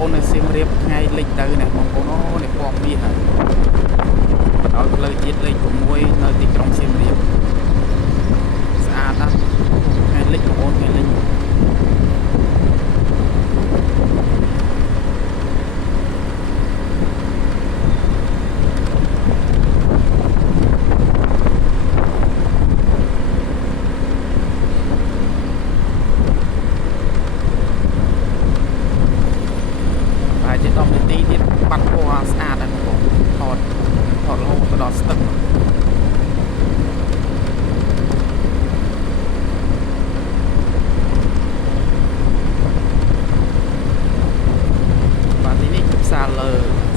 អូននៅសៀមរាបថ្ងៃលិចទៅណាបងប្អូនអូនេះពណ៌មាសហើយដល់ផ្លូវជាតិលេខ6នៅទីក្រុងសៀមរាបស្អាតណាស់ថ្ងៃលិចបងប្អូនថ្ងៃលិច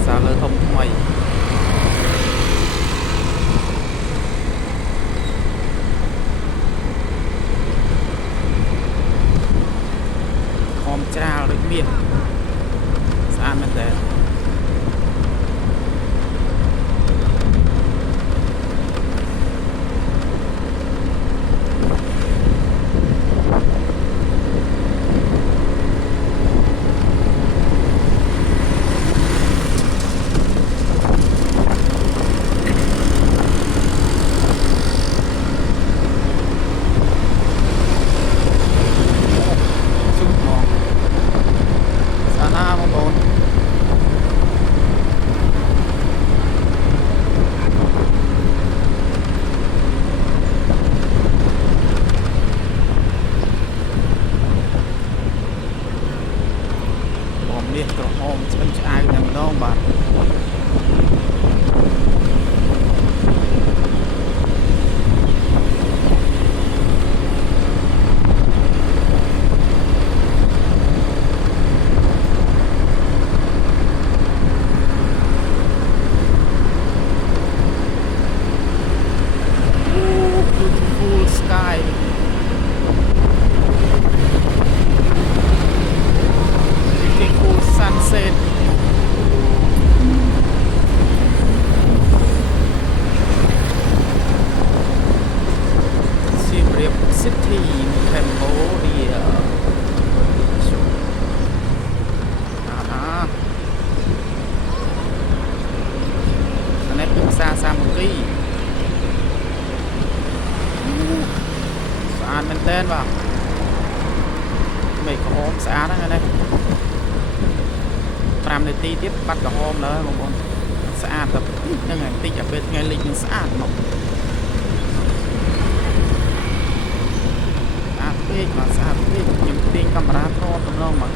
សាលើធំថ្មីខំច្រាលដូចមាសស្អាតមែនតើមាសក្រហមឆ្អិនឆ្អៅតែម្ដងបាទសាមគ្គីស្អាតមែនតើបាទមេឃក្រហមស្អាតហ្នឹងណា5នាទីទៀតបាត់ក្រហមแล้วបងប្អូនស្អាតតែហ្នឹងហើយតិចតែពេលថ្ងៃលិចនឹងស្អាតមកស្អាតពេកបាទស្អាតពេកខ្ញុំទាញកាមេរ៉ាថតម្ដងបាទ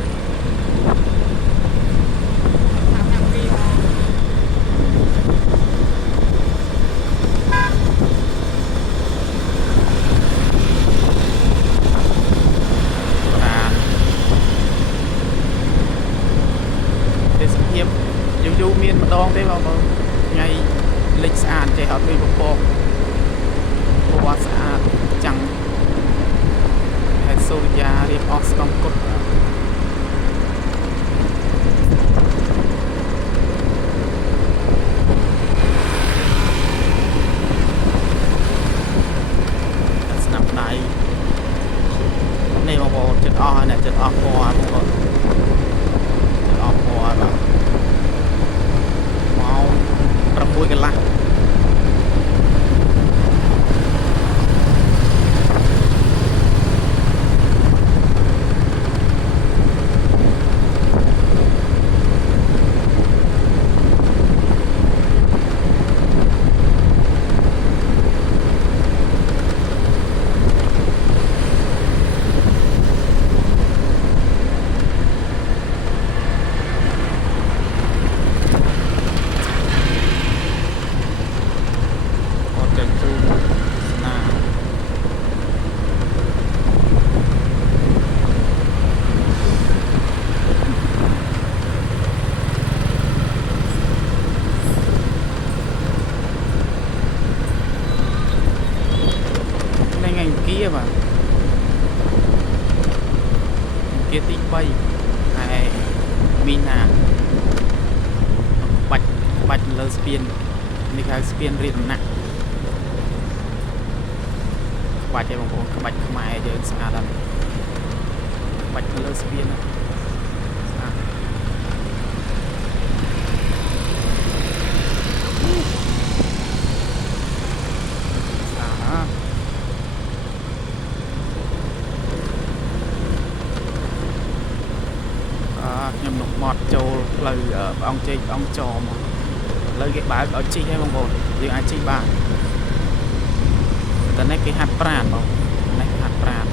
យូរមានម្ដងទេបងប្អូនថ្ងៃលិចស្អាតចេះអត់មានពពកពណ៌ស្អាតចាំងហើយសូរិយារៀបអស់ស្នំគុតស្នាប់ដៃនេះបងប្អូនចិត្តអស់ហើយចិត្តអស់ពណ៌បងប្អូនចិត្តអស់ពណ៌បាទ6កន្លះបាទគេទី3ហើយមីណាបាច់លើស្ពាននេះហៅស្ពានរាជដំណាក់បាច់ទេបងប្អូនក្បាច់ខ្មែរយើងស្អាតអត់បាច់លើស្ពានស្អាត ខ្ញុំនឹងបត់ចូលផ្លូវអង្គជ័យអង្គចមកឥឡូវគេបើកឲ្យជីកហើយបងប្អូនយើងអាចជីកបានតែនេះគេហាត់ប្រាណបងនេះគេហាត់ប្រាណ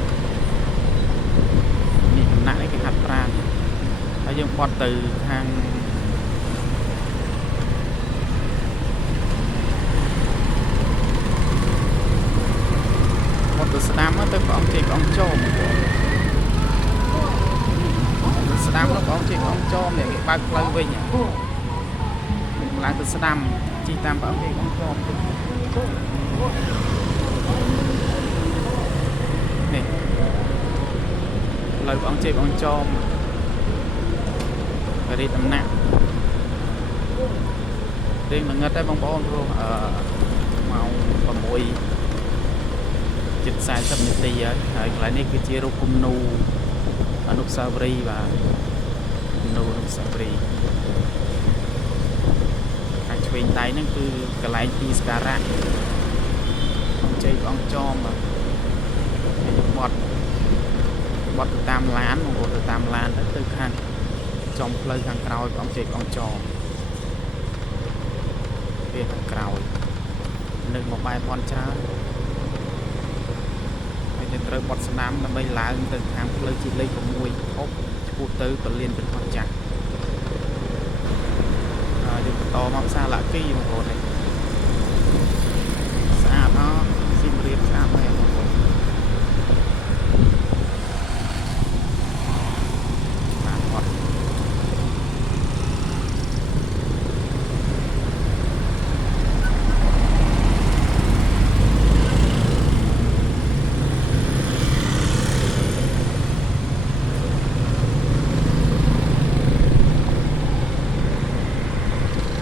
នេះដំណាក់នេះគេហាត់ប្រាណហើយយើងបត់ទៅខាងបត់ទៅស្ដាំទៅព្រះអង្គជ័យព្រះអង្គចោមស្ដាំនោះព្រះអង្គជ័យព្រះអង្គចោមនេះគេបើកផ្លូវវិញឡើងទៅស្ដាំជីកតាមព្រះអង្គជ័យព្រះអង្គចោមនេះផ្លូវព្រះអង្គជ័យព្រះអង្គចោមរីដំណាក់រៀងល្ងឹតដែរបងប្អូនព្រោះម៉ោង6 ជិត40នាទីហើយកន្លែងនេះគឺជារូបគំនូអនុស្សាវរីយ៍បាទគំនូអនុស្សាវរីយ៍ខាងឆ្វេងដៃហ្នឹងគឺកន្លែងទីសក្ការៈអង្គជ័យព្រះអង្គចោមបាទយើងបត់ទៅតាមឡានបងប្អូនទៅតាមឡានទៅខាងចំផ្លូវខាងក្រោយព្រះអង្គជ័យព្រះអង្គចោមវាខាងក្រោយនៅមកបែបបនច្រើនហើយយើងត្រូវបត់ស្នាមដើម្បីឡើងទៅខាងផ្លូវជាតិលេខ6អុកឆ្ពោះទៅពលានព្រះចាស់យើងបន្តមកផ្សារលាគីបងប្អូននេះស្អាតអស់ស៊ីមរៀបស្អាតមែនបងប្អូនបាទបត់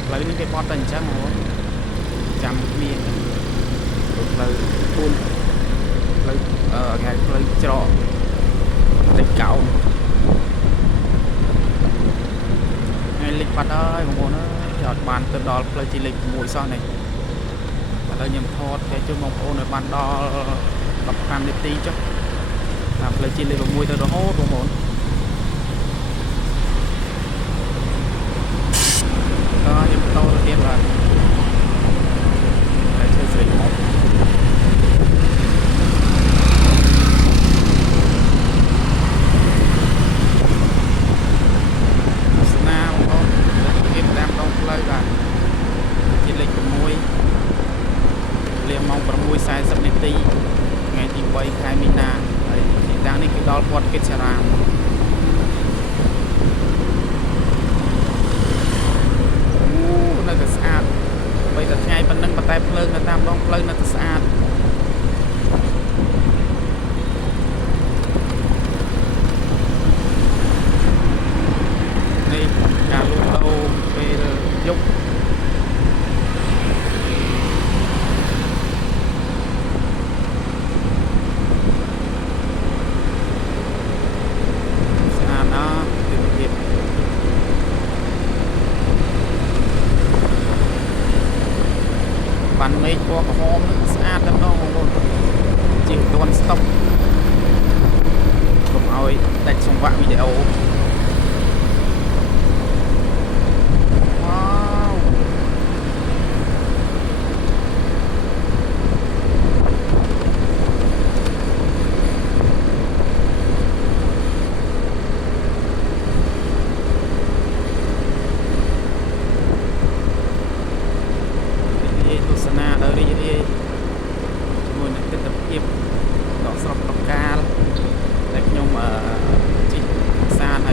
ផ្លូវនេះគេបត់តែអញ្ចឹងហ៎ចាំគ្នាផ្លូវ4ផ្លូវគេហៅផ្លូវច្រកតិចកោងហើយលេខបាត់ហើយបងប្អូនអើយអត់បានទៅដល់ផ្លូវជាលេខ6សោះនេះឥឡូវខ្ញុំថតតែជូនបងប្អូនឲ្យបានដល់15នាទីចុះតាមផ្លូវជាលេខ6ទៅរហូតបងប្អូនខ្ញុំបន្តទៅទៀតបាទតែជួយស្រីមកស្នាមបងប្អូនទៀតតាមដងផ្លូវបាទជាលេខ6លាម៉ោង 6:40 នាទីថ្ងៃទី3ខែមីនាហើយទីតាំងនេះគឺដល់វត្តកិច្ចសារាមនៅតែស្អាតបីតែថ្ងៃប៉ុណ្ណឹងប៉ុន្តែភ្លើងនៅតាមដងផ្លូវនៅតែស្អាតនេះការលក់ដូរពេលយប់ស្អាតណាស់ទៀតបានមេឃពណ៌ក្រហមស្អាតតែម្ដងបងប្អូនជាងទាន់ស្តុបកុំឲ្យដាច់សង្វាក់វីដេអូវ៉ាវទស្សនាដល់រីករាយជាមួយនឹងទិដ្ឋភាពដកស្រស់ត្រកាលដែលខ្ញុំជិះសានហើយ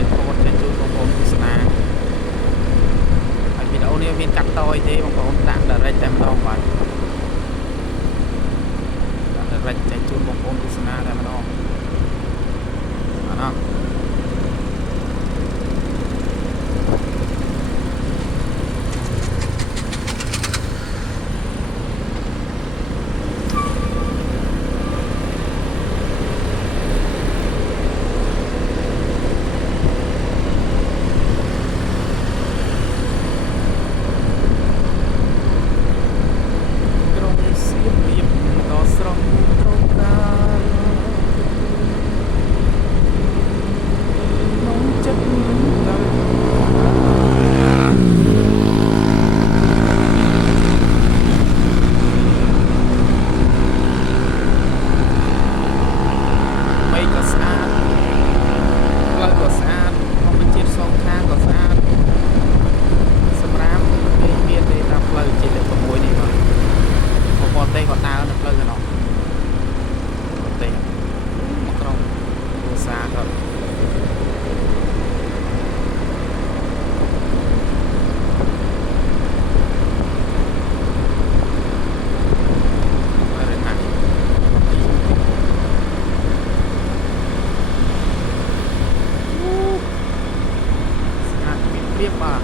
របៀបបាទ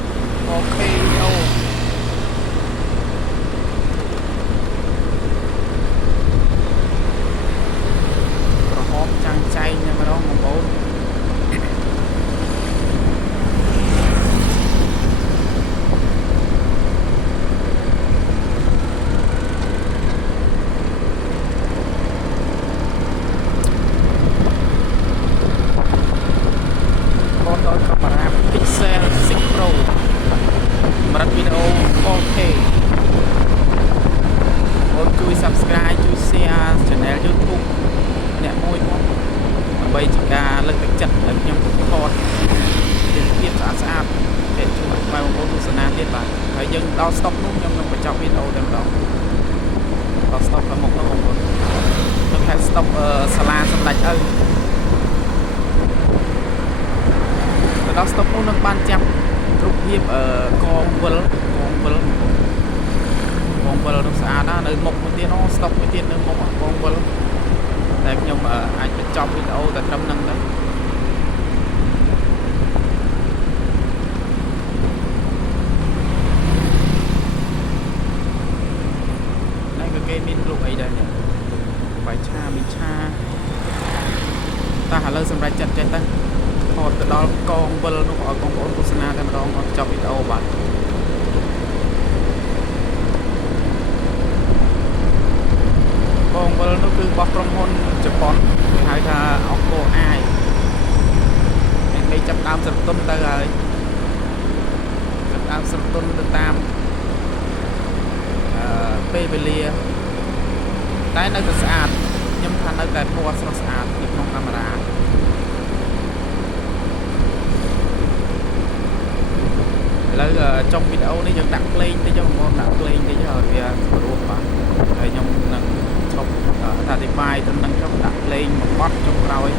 អូខេវីដេអូក្រហមចាំងចែងតែម្ដងបងប្អូនជួយ Subscribe ជួយ Share Channel YouTube អ្នកមួយមកដើម្បីជាការលើកទឹកចិត្តឲ្យខ្ញុំថតភាពស្អាតតែជួយឲ្យបងប្អូនទស្សនាទៀតបាទហើយយើងដល់ stop នោះខ្ញុំនឹងបញ្ចប់វីដេអូតែម្ដងដល់ stop ខាងមុខនោះបងប្អូនខ្ញុំហៅ stop សាលាសម្ដេចឪទៅដល់ stop នោះនឹងបានចាប់រូបភាពកងវិលនោះស្អាតណាស់នៅមុខមួយទៀតអូស្តុកមួយទៀតនៅមុខកងវិលតែខ្ញុំអាចបញ្ចប់វីដេអូតែត្រឹមហ្នឹងទៅនេះក៏គេមានលុបអីដែរនេះបាយឆាមីឆាតោះឥឡូវសម្រាប់ចិត្តចេះទៅថតទៅដល់កងវិលនោះឲ្យបងប្អូនទស្សនាតែម្ដងមកចប់វីដេអូបាទកងវិលនោះគឺរបស់ក្រុមហ៊ុនជប៉ុនគេហៅថាអកូអាយគេចាប់ដើមស្រទុនទៅហើយចាប់ដើមស្រទុនទៅតាមពេលវេលាតែនៅតែស្អាតខ្ញុំថានៅតែពណ៌ស្រស់ស្អាតនៅក្នុងកាមេរ៉ាឥឡូវចុងវីដេអូនេះយើងដាក់ភ្លេងតិចបងប្អូនដាក់ភ្លេងតិចឲ្យវាស្រួលបាទហើយខ្ញុំនឹងឈប់អធិប្បាយទៅនឹងចុះដាក់ភ្លេងមួយបទចុងក្រោយ